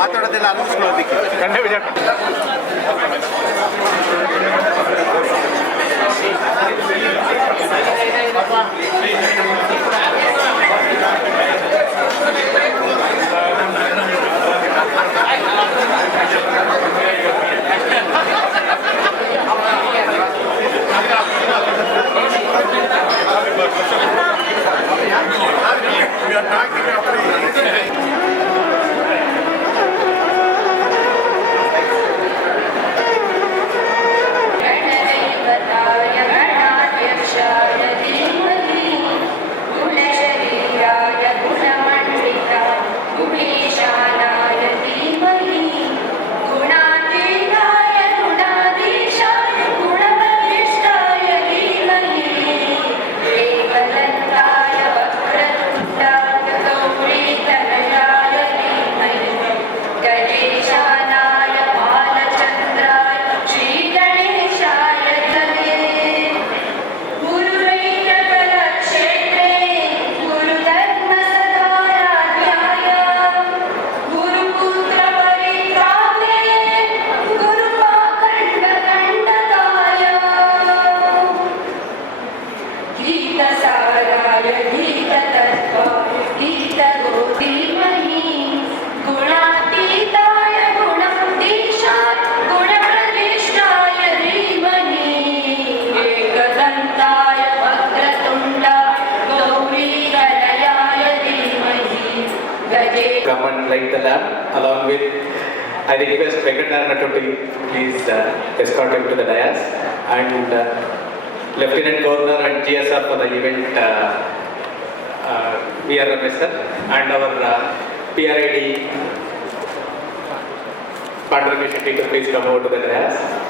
ಮಾತಾಡೋದೆಲ್ಲ ಅನ್ನಿಸ್ಕೊಳ್ಳೋದಕ್ಕೆ ಕಂಡೆ ವಿಜಯ come and light the lamp. Along with, I request Venkataraman to please escort him to the dais, and Lieutenant Governor and GSR for the event V.R. Ramesh sir, and our PRID, Pandra Shetty, please come over to the dais.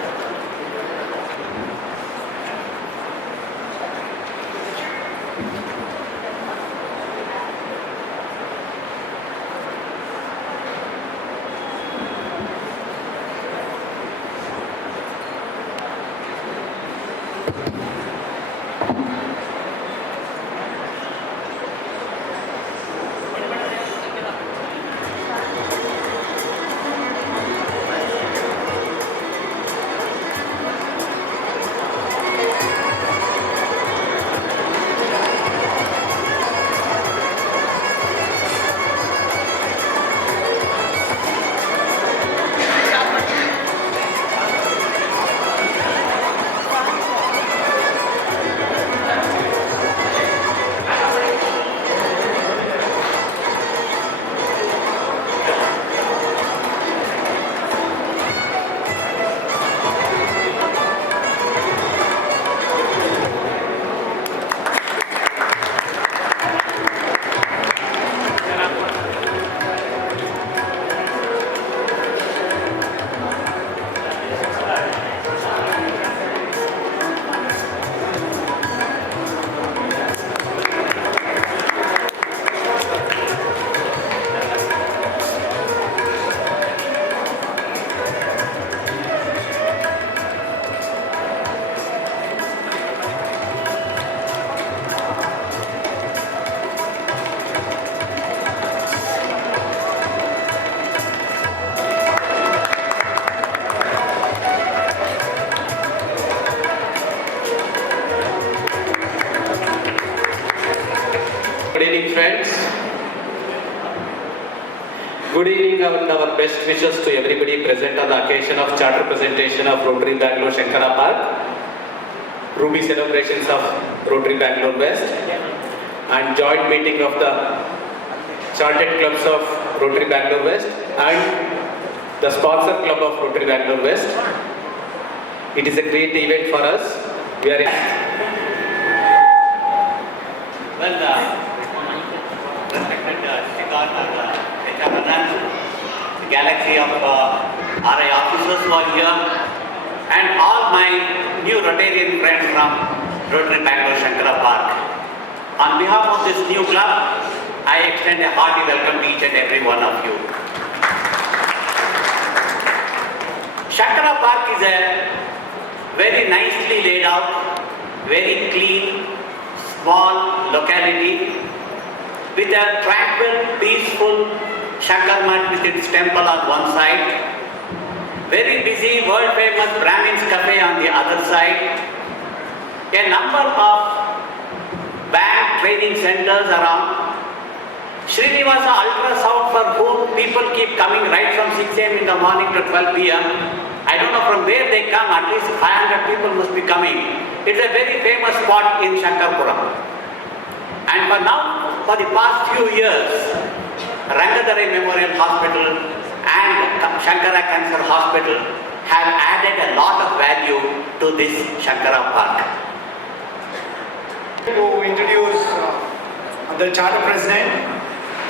Good evening, friends. Good evening and our best wishes to everybody present on the occasion of charter presentation of Rotary Bangalore Shankara Park, Ruby celebrations of Rotary Bangalore West, and joint meeting of the chartered clubs of Rotary Bangalore West and the sponsor club of Rotary Bangalore West. It is a great event for us. We are the galaxy of RI officers who are here, and all my new Rotarian friends from Rotary Bangalore Shankara Park. On behalf of this new club, I extend a hearty welcome to each and every one of you. Shankara Park is a very nicely laid out, very clean, small locality with a tranquil, peaceful Shankar Mat with its temple on one side, very busy, world famous Brahmins cafe on the other side, a number of bank training centers around, Srinivasa Ultrasound for whom people keep coming right from 6 a.m. in the morning to 12 p.m. I don't know from where they come, at least 500 people must be coming. It's a very famous spot in Shankarpuram. And for now, for the past few years, Rangadhara Memorial Hospital and Shankara Cancer Hospital have added a lot of value to this Shankara Park. To introduce the charter president.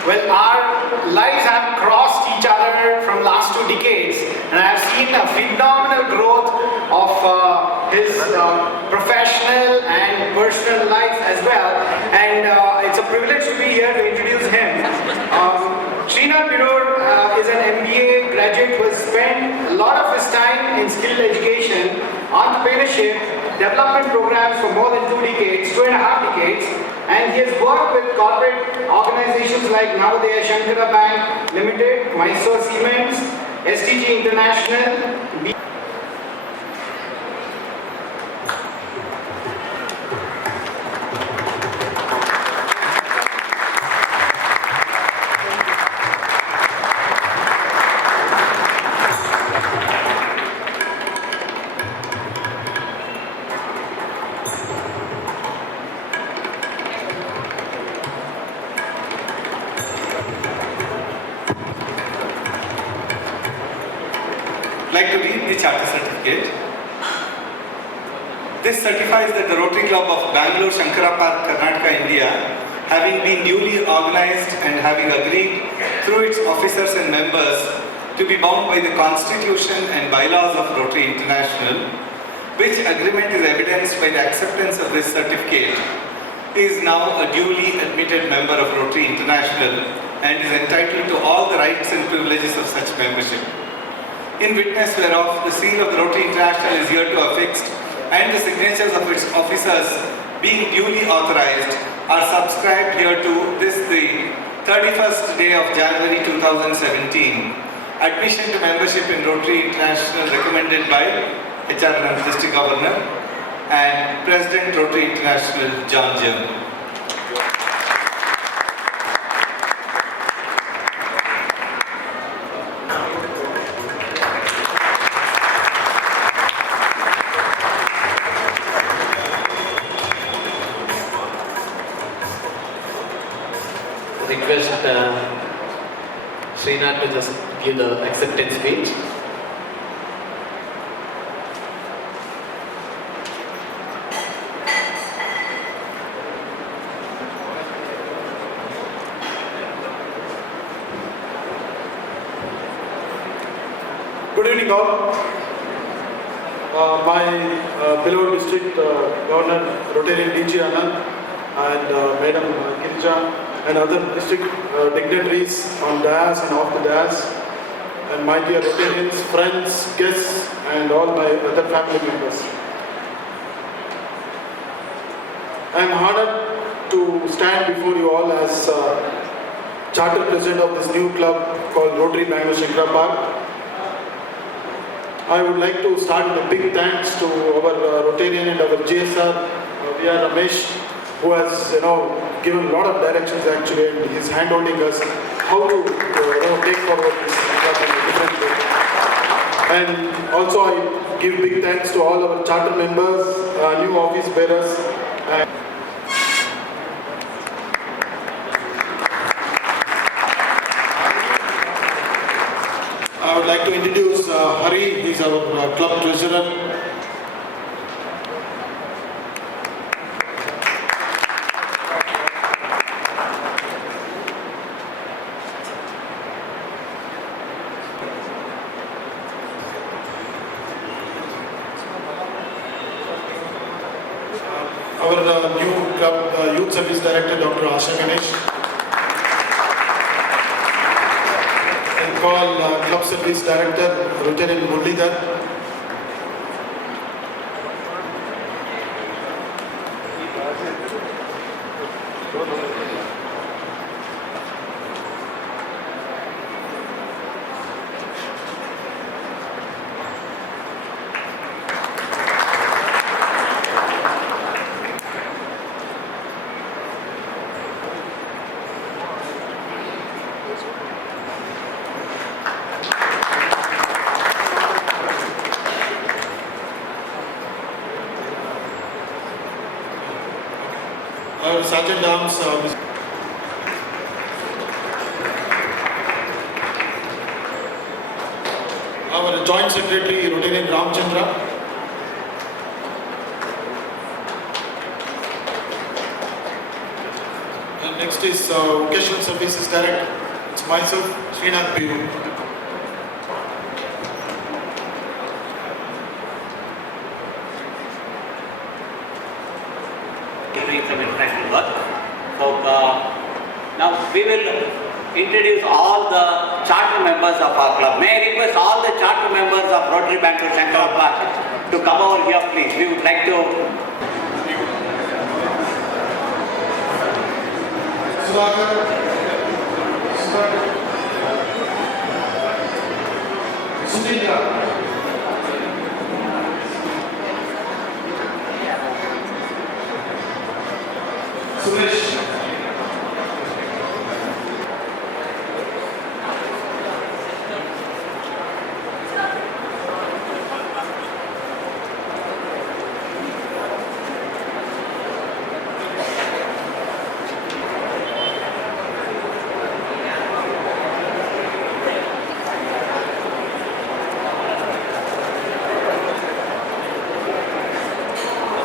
Well, our lives have crossed each other from last 2 decades, and I have seen a phenomenal growth of his professional and personal life as well, and it's a privilege to be here to introduce him. Srinath Birur is an MBA graduate who has spent a lot of his time in skilled education, entrepreneurship, development programs for more than 2 decades, 2.5 decades, and he has worked with corporate organizations like Navodaya Shankara Bank Limited, Mysore Siemens, STG International. Like to read the charter certificate. This certifies that the Rotary Club of Bangalore Shankara Park, Karnataka, India having been duly organized and having agreed through its officers and members to be bound by the Constitution and bylaws of Rotary International, which agreement is evidenced by the acceptance of this certificate, is now a duly admitted member of Rotary International and is entitled to all the rights and privileges of such membership. In witness whereof, the seal of the Rotary International is hereto affixed, and the signatures of its officers being duly authorized are subscribed hereto this the 31st day of January 2017. Admission to membership in Rotary International recommended by HR District Governor and President Rotary International John Jim. Request Srinath to just give the acceptance speech. Good evening all. My beloved district governor, Rotarian D.G. Anand, and Madam Girija, and other district dignitaries on dais and off the dais, and my dear Rotarians, friends, guests, and all my other family members. I am honored to stand before you all as charter president of this new club called Rotary Bangalore Shankara Park. I would like to start with a big thanks to our Rotarian and our GSR, V.R. Ramesh, who has given a lot of directions actually, and he's hand-holding us how to take forward this club in a different way. And also I give big thanks to all our charter members, new office bearers, and I would like to introduce Hari. He's our club treasurer. Our new club youth service director, Dr. Asha Ganesh. Call Club Service Director, Lieutenant Murlidhar. Our Sergeant Arms, our Joint Secretary, Rotarian Ramchandra, and next is Vocational Services Director. It's myself, Srinath P.U. Doing some international work. So now we will introduce all the charter members of our club. May I request all the charter members of Rotary Bangalore Shankara Park to come over here, please. We would like to.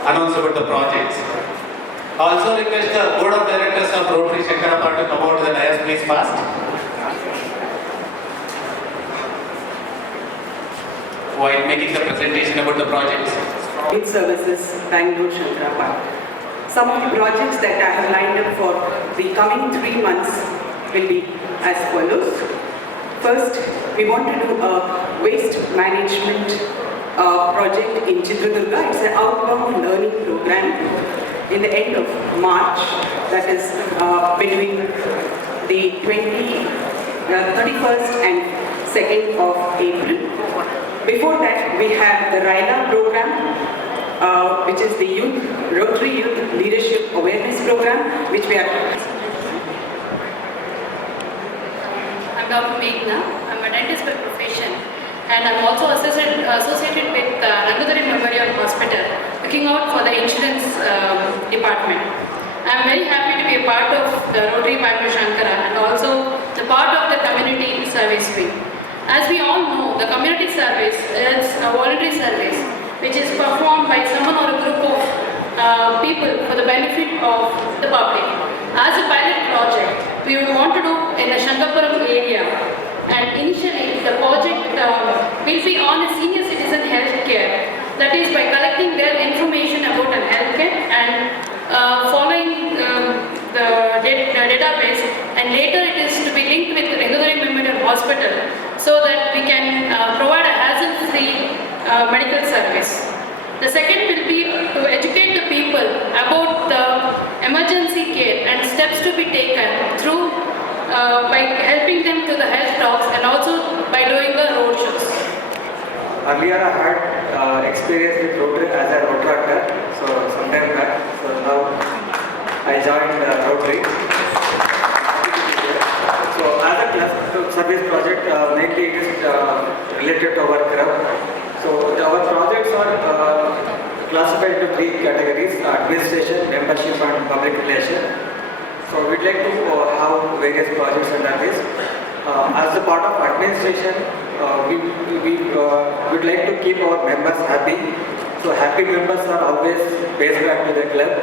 Announce about the projects. Also request the Board of Directors of Rotary Shankara Park to come out to the dais, please, fast. While making the presentation about the projects. Youth Services, Bangalore Shankara Park. Some of the projects that I have lined up for the coming 3 months will be as follows. First, we want to do a waste management project in Chitradurga. It's an outbound learning program in the end of March, that is between the 31st and 2nd of April. Before that, we have the RILA program, which is the Rotary Youth Leadership Awareness Program, which we are. I'm Dr. Meghna. I'm a dentist by profession, and I'm also associated with Rangadhari Memorial Hospital, looking out for the insurance department. I'm very happy to be a part of the Rotary Bangalore Shankara and also the part of the community service wing. As we all know, the community service is a voluntary service which is performed by someone or a group of people for the benefit of the public. As a pilot project, we would want to do in the Shankapuram area, and initially the project will be on a senior citizen healthcare, that is by collecting their information about an healthcare and following the database, and later it is to be linked with Rangadhari Memorial Hospital so that we can provide a hassle-free medical service. The second will be to educate the people about the emergency care and steps to be taken through by helping them to the health talks and also by doing the road shows. Earlier I had experience with Rotary as a Rotaractor, so sometime back. So now I joined Rotary. So as a club service project, mainly it is related to our club. So our projects are classified into 3 categories: administration, membership, and public relations. So we'd like to have various projects under this. As a part of administration, we would like to keep our members happy. So happy members are always based back to the club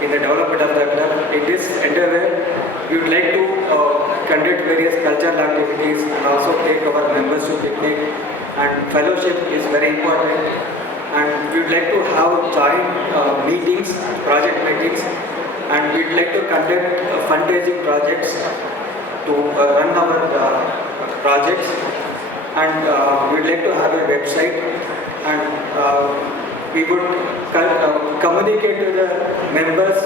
in the development of the club. In this endeavor, we would like to conduct various cultural activities and also take our members to picnic, and fellowship is very important. And we would like to have joint meetings, project meetings, and we would like to conduct fundraising projects to run our projects, and we would like to have a website, and we would communicate to the members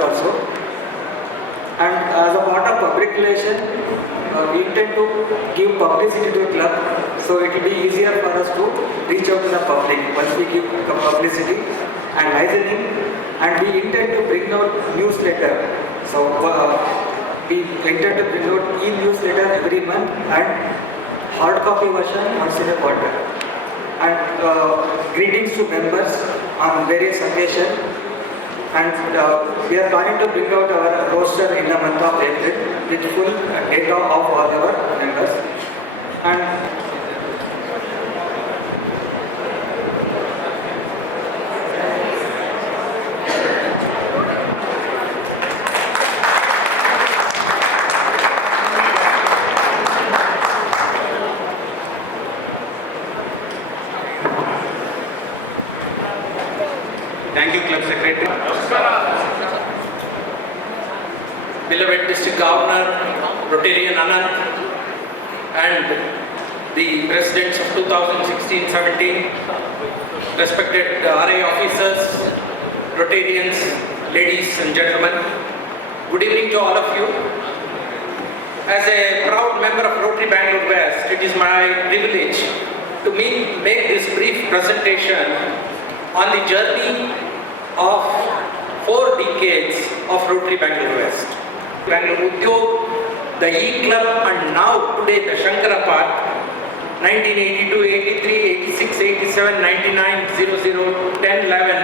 also. And as a part of public relation, we intend to give publicity to the club, so it will be easier for us to reach out to the public once we give publicity and licensing. And we intend to bring out newsletter. So we intend to bring out e-newsletter every month and hard copy version once in a quarter. And greetings to members on various occasions. And we are planning to bring out our roster in the month of April with full data of all our members. And thank you, Club Secretary. Beloved District Governor, Rotarian Anand, and the Presidents of 2016-17, respected RA officers, Rotarians, ladies and gentlemen, good evening to all of you. As a proud member of Rotary Bangalore West, it is my privilege to make this brief presentation on the journey of 4 decades of Rotary Bangalore West. Bangalore Udyog, the E-Club, and now today the Shankara Park, 1982, 83, 86, 87, 99, 00, 10, 11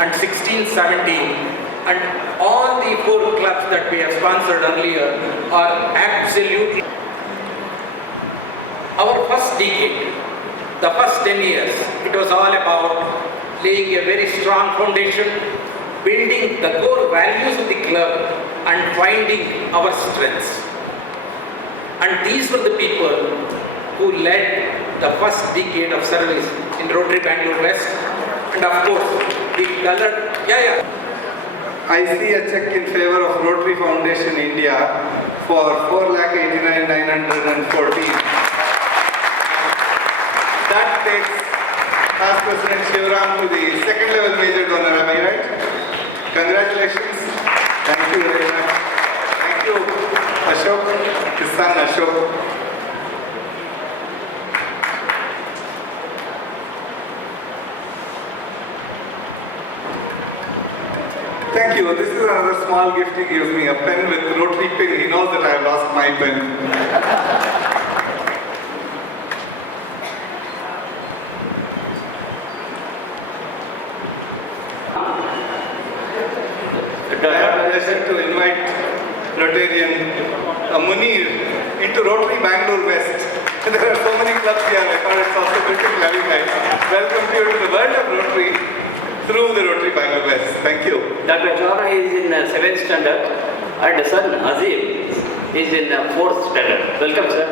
and 16, 17. And all the 4 clubs that we have sponsored earlier are absolutely. Our first decade, the first 10 years, it was all about laying a very strong foundation, building the core values of the club and finding our strengths. And these were the people who led the first decade of service in Rotary Bangalore West. And of course, the colored, I see a check in favor of Rotary Foundation India for 4,89,914. That takes past President Shivram to the second level major donor, am I right? Congratulations. Thank you very much. Thank you, Ashok, his son Ashok. Thank you. This is another small gift he gives me, a pen with rotary pin. He knows that I have lost my pen. I have the pleasure to invite Rotarian Munir into Rotary Bangalore West. There are so many clubs here, I thought it's also good to clarify. Welcome you to the world of Rotary through the Rotary Bangalore West. Thank you. Dr. Chora is in 7th standard and son Azim is in 4th standard. Welcome, sir.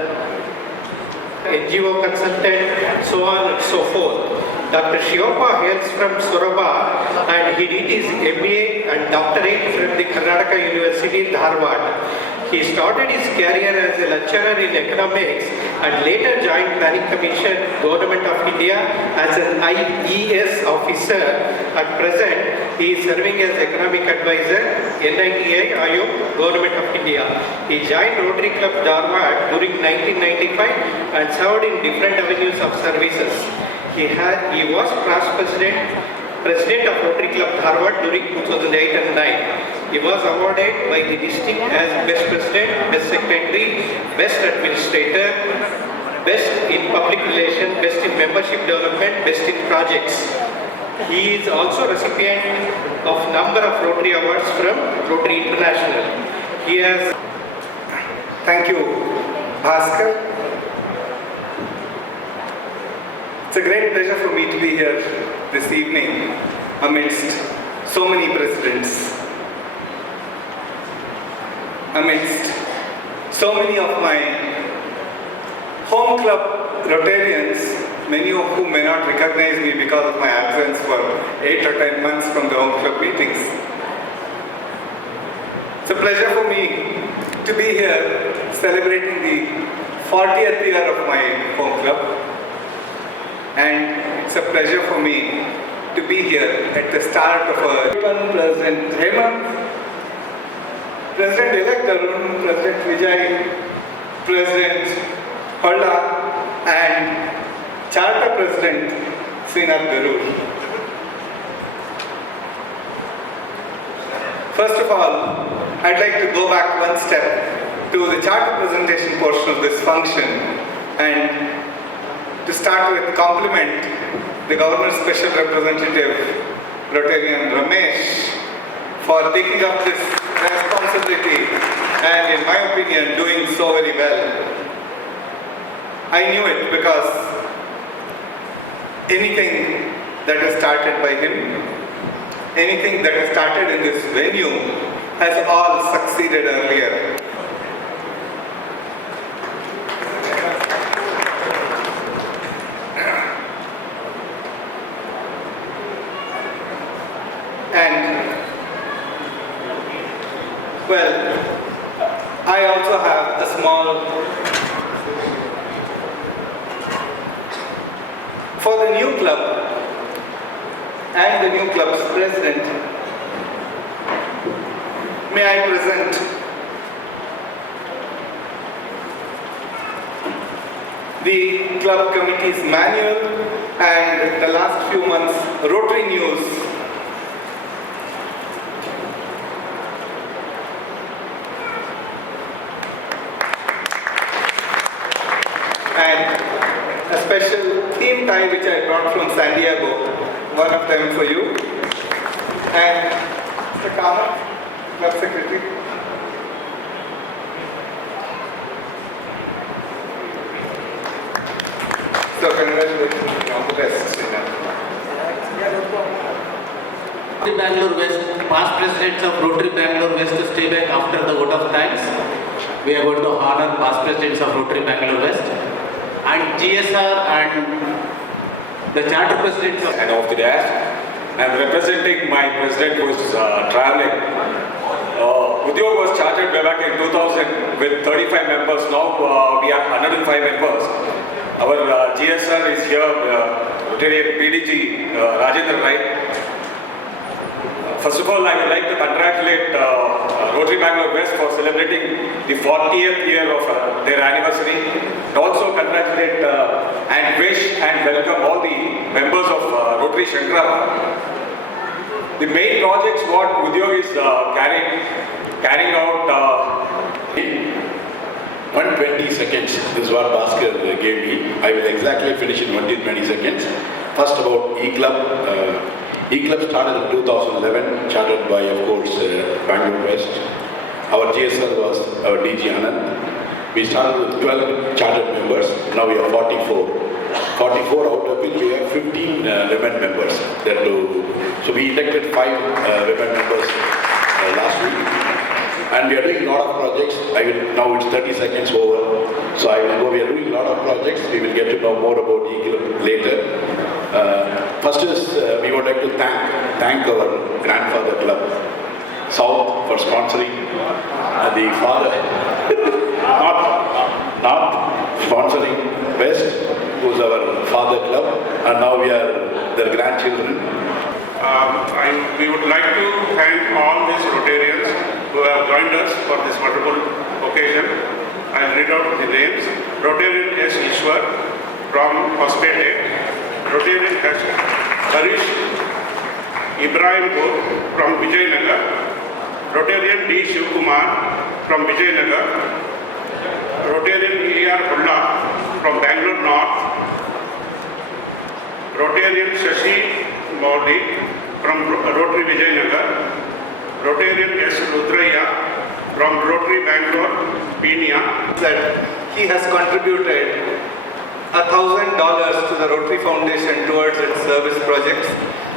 NGO consultant, so on and so forth. Dr. Shioppa hails from Surabha and he did his MBA and doctorate from the Karnataka University, Dharwad. He started his career as a lecturer in economics and later joined Planning Commission, Government of India as an IES officer. At present, he is serving as economic advisor, NITI Ayog, Government of India. He joined Rotary Club Dharwad during 1995 and served in different avenues of services. He was past president of Rotary Club Dharwad during 2008 and 9. He was awarded by the district as Best President, Best Secretary, Best Administrator, Best in Public Relations, Best in Membership Development, Best in Projects. He is also recipient of number of Rotary Awards from Rotary International. He has... Thank you, Bhaskar. It's a great pleasure for me to be here this evening amidst so many presidents, amidst so many of my home club Rotarians, many of whom may not recognize me because of my absence for 8 or 10 months from the home club meetings. It's a pleasure for me to be here celebrating the 40th year of my home club. And it's a pleasure for me to be here at the start of a President Hemant, President-elect Arun, President Vijay, President Palla, and Charter President Srinath Garur. First of all, I'd like to go back one step to the charter presentation portion of this function and to start with compliment the Governor's Special Representative, Rotarian Ramesh, for taking up this responsibility and, in my opinion, doing so very well. I knew it because anything that is started by him, anything that has started in this venue has all succeeded earlier. And, well, I also have a small, for the new club and the new club's president, may I present the club committee's manual and the last few months Rotary News. And a special theme tie which I brought from San Diego, one of them for you. And Mr. Kamath, Club Secretary. So congratulations, all the best. Rotary Bangalore West, past presidents of Rotary Bangalore West to stay back after the vote of thanks. We are going to honor past presidents of Rotary Bangalore West and GSR and the charter presidents of and of the dash. I'm representing my president who is traveling. Udyog was chartered way back in 2000 with 35 members. Now we have 105 members. Our GSR is here, Rotarian PDG Rajendra Rai. First of all, I would like to congratulate Rotary Bangalore West for celebrating the 40th year of their anniversary. And also congratulate and wish and welcome all the members of Rotary Shankara. The main projects what Udyog is carrying out 120 seconds. This is what Bhaskar gave me. I will exactly finish in 120 seconds. First about E-Club. E-Club started in 2011, chartered by, of course, Bangalore West. Our GSR was our DG Anand. We started with 12 chartered members. Now we have 44. 44 out of which we have 15 women members. So we elected 5 women members last week. And we are doing a lot of projects. Now it's 30 seconds over. So I will go. We are doing a lot of projects. We will get to know more about E-Club later. First is we would like to thank our grandfather club, South, for sponsoring the father, not sponsoring West, who is our father club, and now we are their grandchildren. We would like to thank all these Rotarians who have joined us for this wonderful occasion. I'll read out the names. Rotarian S. Ishwar from Hospete. Rotarian S. Harish Ibrahim from Vijayanagar. Rotarian D. Shivkumar from Vijayanagar. Rotarian E.R. Bulla from Bangalore North. Rotarian Shashi Maudi from Rotary Vijayanagar. Rotarian S. Rudraya from Rotary Bangalore, Peenya. That he has contributed $1,000 to the Rotary Foundation towards its service projects,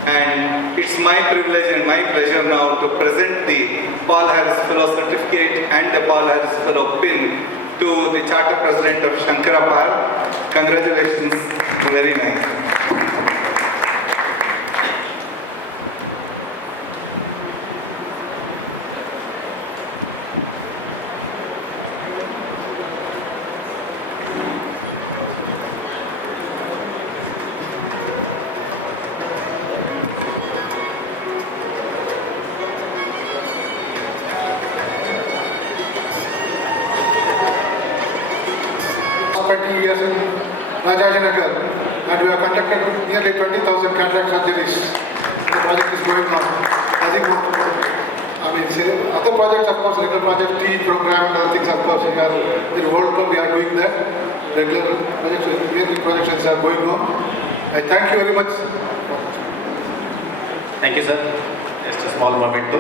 and it's my privilege and my pleasure now to present the Paul Harris Fellow Certificate and the Paul Harris Fellow Pin to the Charter President of Shankara Park. Congratulations, very nice. Years in Rajajanagar, and we have conducted nearly 20,000 cataract surgeries. The project is going on. Other projects, of course, regular project, T program, and other things, of course, in World Cup we are doing that. Regular projects are going on. I thank you very much. Thank you, sir. Just a small memento.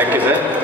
Thank you, sir.